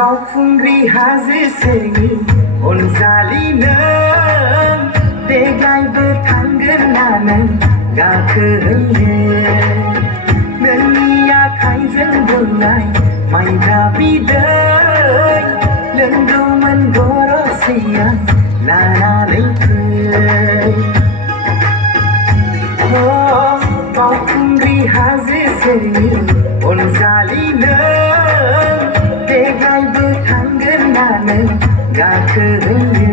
बावखुंग्रि हाजो सेरनि अनजालि नों देग्लायबो थांगोन ना नों गाखोहैनो नोंनि आखाइजों दौनाय माइब्रा बिदै लोंगौमोन गरसेया लानानै फै बावखुंग्रि हाजो सेरनि अनजालि नों देग्लायबो थांगोन ना नों गाखोहैनो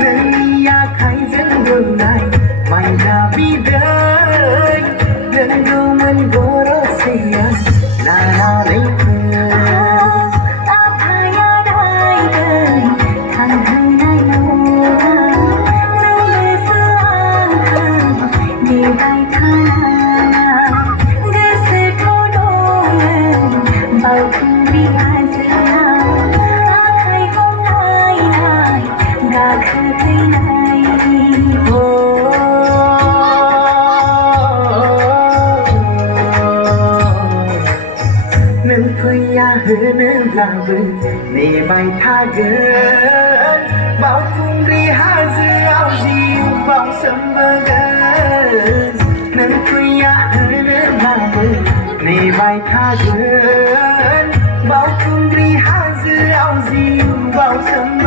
नोंनि आखाइजों दौनाय माइब्रा बिदै लोंगौमोन गरसेया लानानै फै बावखुंग्रि हाजोआव आखाइ हमलायनाय गाखोहैनाय नों फैया होनोब्लाबो नेबाय थागोन बावखुंग्रि हाजोआव जिउ बाउसोमबोगोन नों फैया होनोब्लाबो नेबाय थागोन बावखुंग्रि हाजोआव जिउ बाउसोमबोगोन